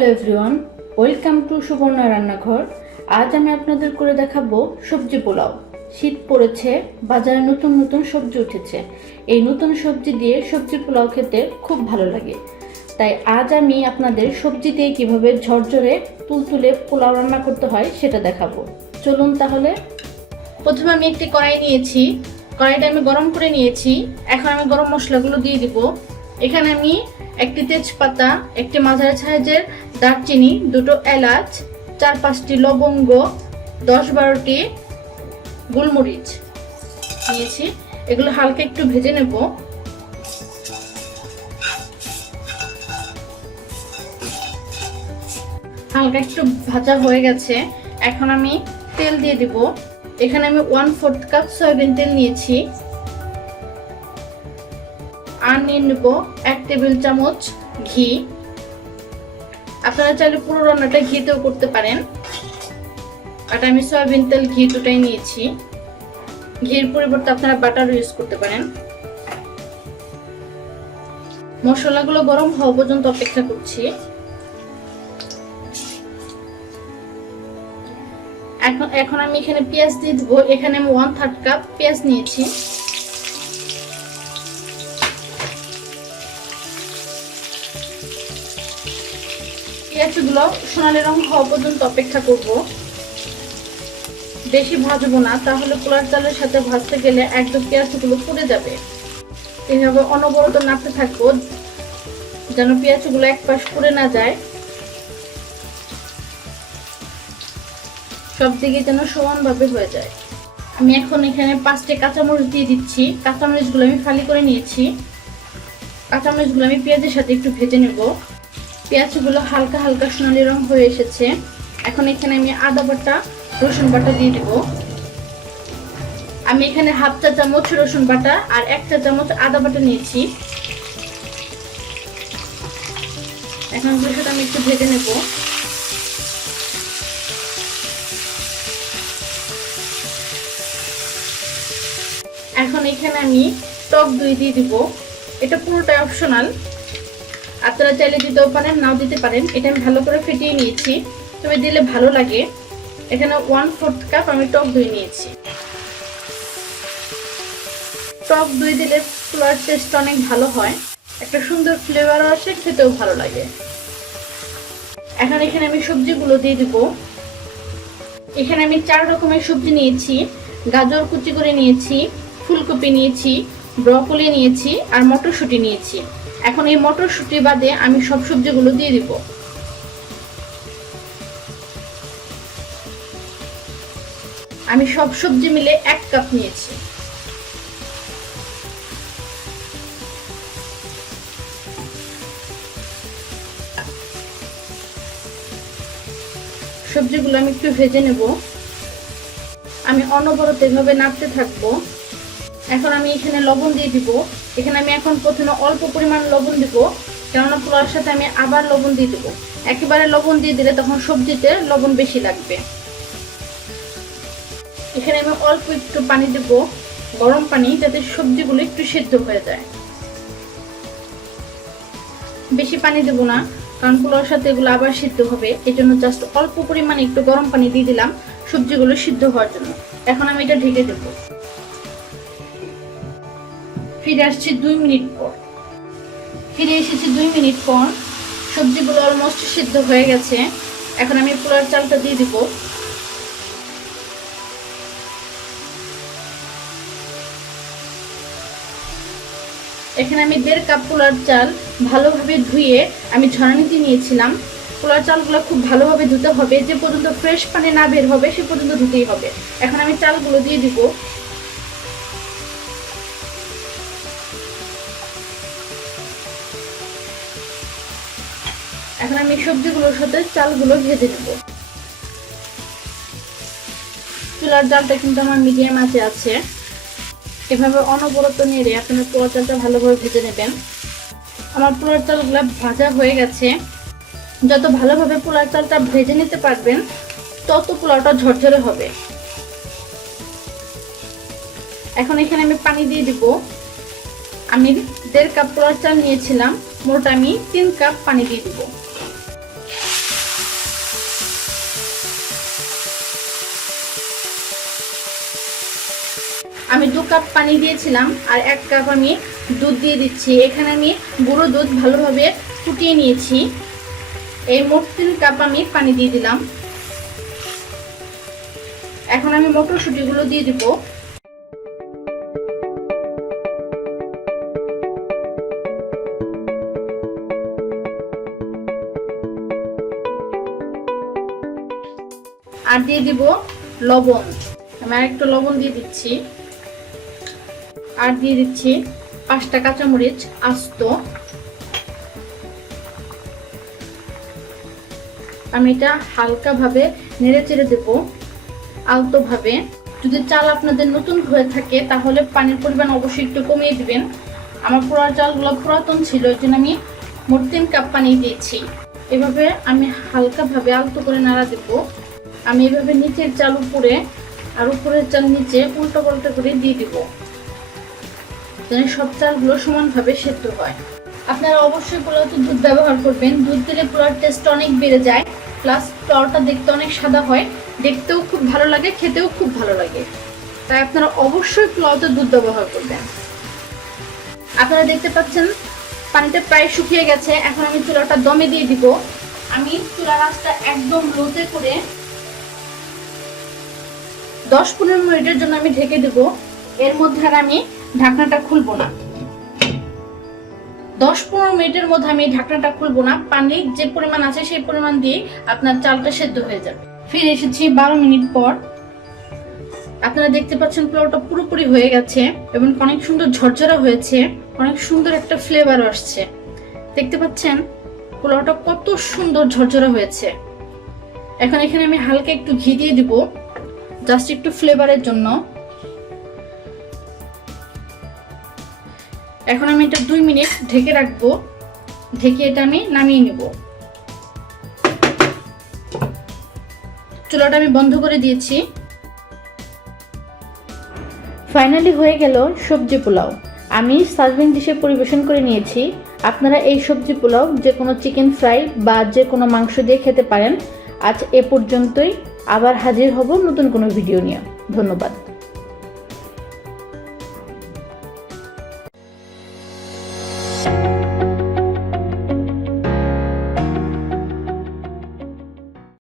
Hello everyone, welcome to Subarna Rannaghar. আজ আমি আপনাদের করে দেখাবো সবজি পোলাও। শীত পড়েছে, বাজারে নতুন নতুন সবজি উঠেছে। এই নতুন সবজি দিয়ে সবজি পোলাও খেতে খুব ভালো লাগে। তাই আজ আমি আপনাদের সবজি দিয়ে কীভাবে ঝরঝরে তুলতুলে পোলাও রান্না করতে হয় সেটা দেখাবো। চলুন তাহলে। প্রথমে আমি একটি কড়াই নিয়েছি, কড়াইটা আমি গরম করে নিয়েছি। এখন আমি গরম মশলাগুলো দিয়ে দিব। এখানে আমি একটি তেজপাতা, একটি মাঝারি সাইজের দারচিনি, দুটো এলাচ, 4-5টি লবঙ্গ, 10-12টি গোলমরিচ নিয়েছি। এগুলো হালকা একটু ভেজে নেব। হালকা একটু ভাজা হয়ে গেছে। এখন আমি তেল দিয়ে দিব। এখানে আমি 1/4 কাপ সয়াবিন তেল নিয়েছি। আর নিয়ে নেব 1 টেবিল চামচ ঘি। আপনারা চাইলে পুরো রান্নাটা ঘিতেও করতে পারেন, বাট আমি সয়াবিন তেল ঘি দুটাই নিয়েছি। ঘির পরিবর্তে আপনারা বাটার ইউজ করতে পারেন। মশলাগুলো গরম হওয়া পর্যন্ত অপেক্ষা করছি। এখন আমি এখানে পেঁয়াজ দিয়ে দেবো। এখানে আমি 1/3 কাপ পেঁয়াজ নিয়েছি। পেঁয়াজগুলো সোনালি রং হওয়া পর্যন্ত অপেক্ষা করব। বেশি ভাজবো না, তাহলে পোলার চালের সাথে ভাজতে গেলে একদম পেঁয়াজগুলো পুড়ে যাবে। এইভাবে অনবরত নাড়তে থাকবো যেন পেঁয়াজগুলো এক পাশ পুড়ে না যায়, সব দিকে যেন সমানভাবে হয়ে যায়। আমি এখন এখানে 5টি কাঁচামরিচ দিয়ে দিচ্ছি। কাঁচামরিচগুলো আমি ফালি করে নিয়েছি। কাঁচামরিচগুলো আমি পেঁয়াজের সাথে একটু ভেজে নেব। পেঁয়াজগুলো হালকা হালকা সোনালি রং হয়ে এসেছে। এখন এখানে আমি আদা বাটা, রসুন বাটা দিয়ে দেব। আমি এখানে 1/2 চা চামচ রসুন বাটা আর 1 চা চামচ আদা বাটা নিয়েছি। এখন এগুলোর সাথে আমি একটু ভেজে নেব। এখন এখানে আমি টক দই দিয়ে দিব। এটা পুরোটাই অপশনাল, আপনারা চাইলে দিতেও পারেন, নাও দিতে পারেন। এটা আমি ভালো করে ফেটিয়ে নিয়েছি, তবে দিলে ভালো লাগে। এখানে 1/4 কাপ আমি টক দই নিয়েছি। টক দই দিলে পোলাওর টেস্ট অনেক ভালো হয়, একটা সুন্দর ফ্লেভারও আসে, খেতেও ভালো লাগে। এখন এখানে আমি সবজিগুলো দিয়ে দিব। এখানে আমি 4 রকমের সবজি নিয়েছি। গাজর কুচি করে নিয়েছি, ফুলকপি নিয়েছি, ব্রকলি নিয়েছি আর মটরশুঁটি নিয়েছি। এখন এই মটরশুঁটি বাদে আমি সব সবজিগুলো দিয়ে দিব। আমি সব সবজি মিলে 1 কাপ নিয়েছি। সবজিগুলো আমি একটু ভেজে নেব। আমি অনবরত এভাবে নাড়তে থাকবো। এখন আমি এখানে লবণ দিয়ে দিব। এখানে আমি এখন প্রথমে অল্প পরিমাণ লবণ দিব, কেননা পোলাওর সাথে আমি আবার লবণ দিয়ে দেবো। একেবারে লবণ দিয়ে দিলে তখন সবজিতে লবণ বেশি লাগবে। এখানে আমি অল্প একটু পানি দেব, গরম পানি, যাতে সবজিগুলো একটু সেদ্ধ হয়ে যায়। বেশি পানি দেব না, কারণ পোলাওর সাথে এগুলো আবার সিদ্ধ হবে। এই জন্য জাস্ট অল্প পরিমাণে একটু গরম পানি দিয়ে দিলাম সবজিগুলো সিদ্ধ হওয়ার জন্য। এখন আমি এটা ঢেকে দেব। ফিরে আসছি 2 মিনিট পর। ফিরে এসেছি 2 মিনিট পর। সবজিগুলো অলমোস্ট সিদ্ধ হয়ে গেছে। এখন আমি পোলাওর চালটা দিয়ে দিব। এখানে আমি 1.5 কাপ পোলাওর চাল ভালোভাবে ধুয়ে আমি ঝরানিতে নিয়েছিলাম। পোলাওর চালগুলো খুব ভালোভাবে ধুতে হবে, যে পর্যন্ত ফ্রেশ পানি না বের হবে সে পর্যন্ত ধুতেই হবে। এখন আমি চালগুলো দিয়ে দিব। এখন আমি সবজিগুলোর সাথে চালগুলো ভেজে দেব। চুলার জালটা কিন্তু আমার মিডিয়াম আঁচে আছে। এভাবে অনবরত নেড়ে আপনার পোলাও চালটা ভালোভাবে ভেজে নেবেন। আমার পোলাও চালগুলো ভাজা হয়ে গেছে। যত ভালোভাবে পোলাও চালটা ভেজে নিতে পারবেন তত পোলাওটা ঝরঝরে হবে। এখন এখানে আমি পানি দিয়ে দিব। আমি 1.5 কাপ পোলাও চাল নিয়েছিলাম, মোট আমি 3 কাপ পানি দিয়ে দিব। আমি 2 কাপ পানি দিয়েছিলাম আর 1 কাপ আমি দুধ দিয়ে দিচ্ছি। এখানে আমি গুঁড়ো দুধ ভালোভাবে ফুটিয়ে নিয়েছি। এই মোট 3 কাপ আমি পানি দিয়ে দিলাম। এখন আমি মটরশুঁটিগুলো দিয়ে দিব। আর দিয়ে দিব লবণ। আমি আরেকটু লবণ দিয়ে দিচ্ছি। আর দিয়ে দিচ্ছি 5টা কাঁচামরিচ আস্ত। আমি এটা হালকা ভাবে নেড়ে চেড়ে দেব, আলতো ভাবে। যদি চাল আপনাদের নতুন হয়ে থাকে তাহলে পানির পরিমাণ অবশ্যই একটু কমিয়ে দিবেন। আমার পুরো চালগুলো পুরাতন ছিল, এই জন্য আমি মোট 3 কাপ পানি দিয়েছি। এভাবে আমি হালকা ভাবে আলতো করে নাড়া দেব। আমি এভাবে নিচের চাল উপরে আর উপরের চাল নিচে উল্টো পাল্টা করে দিয়ে দিব, যেন সব চালগুলো সমানভাবে সেদ্ধ হয়। আপনারা অবশ্যই পোলাওতে দুধ ব্যবহার করবেন। দুধ দিলে পোলাওর টেস্ট অনেক বেড়ে যায়, প্লাস পোলাওটা দেখতে অনেক সাদা হয়, দেখতেও খুব ভালো লাগে, খেতেও খুব ভালো লাগে। তাই আপনারা অবশ্যই পোলাওতে দুধ ব্যবহার করবেন। আপনারা দেখতে পাচ্ছেন পানিটা প্রায় শুকিয়ে গেছে। এখন আমি চুলাটা দমে দিয়ে দিব। আমি চুলার আঁচটা একদম লোতে করে 10-15 মিনিটের জন্য আমি ঢেকে দেব। এর মধ্যে আর আমি ঢাকনাটা খুলবো না। 10-15 মিনিটের মধ্যে আমি ঢাকনাটা খুলবো না। পানি যে পরিমাণ আছে সেই পরিমাণ দিয়ে আপনার চালটা সেদ্ধ হয়ে যাবে। ফিরে এসেছি 12 মিনিট পর। আপনারা দেখতে পাচ্ছেন পোলাওটা পুরোপুরি হয়ে গেছে এবং অনেক সুন্দর ঝরঝরা হয়েছে, অনেক সুন্দর একটা ফ্লেভার আসছে। দেখতে পাচ্ছেন পোলাওটা কত সুন্দর ঝরঝরা হয়েছে। এখন এখানে আমি হালকা একটু ঘি দিয়ে দিব, জাস্ট একটু ফ্লেভারের জন্য। এখন আমি এটা 2 মিনিট ঢেকে রাখবো। ঢেকে এটা আমি নামিয়ে নেব। চুলাটা আমি বন্ধ করে দিয়েছি। ফাইনালি হয়ে গেল সবজি পোলাও। আমি সার্ভিং ডিশে পরিবেশন করে নিয়েছি। আপনারা এই সবজি পোলাও যে কোনো চিকেন ফ্রাই বা যে কোনো মাংস দিয়ে খেতে পারেন। আজ এ পর্যন্তই। আবার হাজির হব নতুন কোনো ভিডিও নিয়ে। ধন্যবাদ।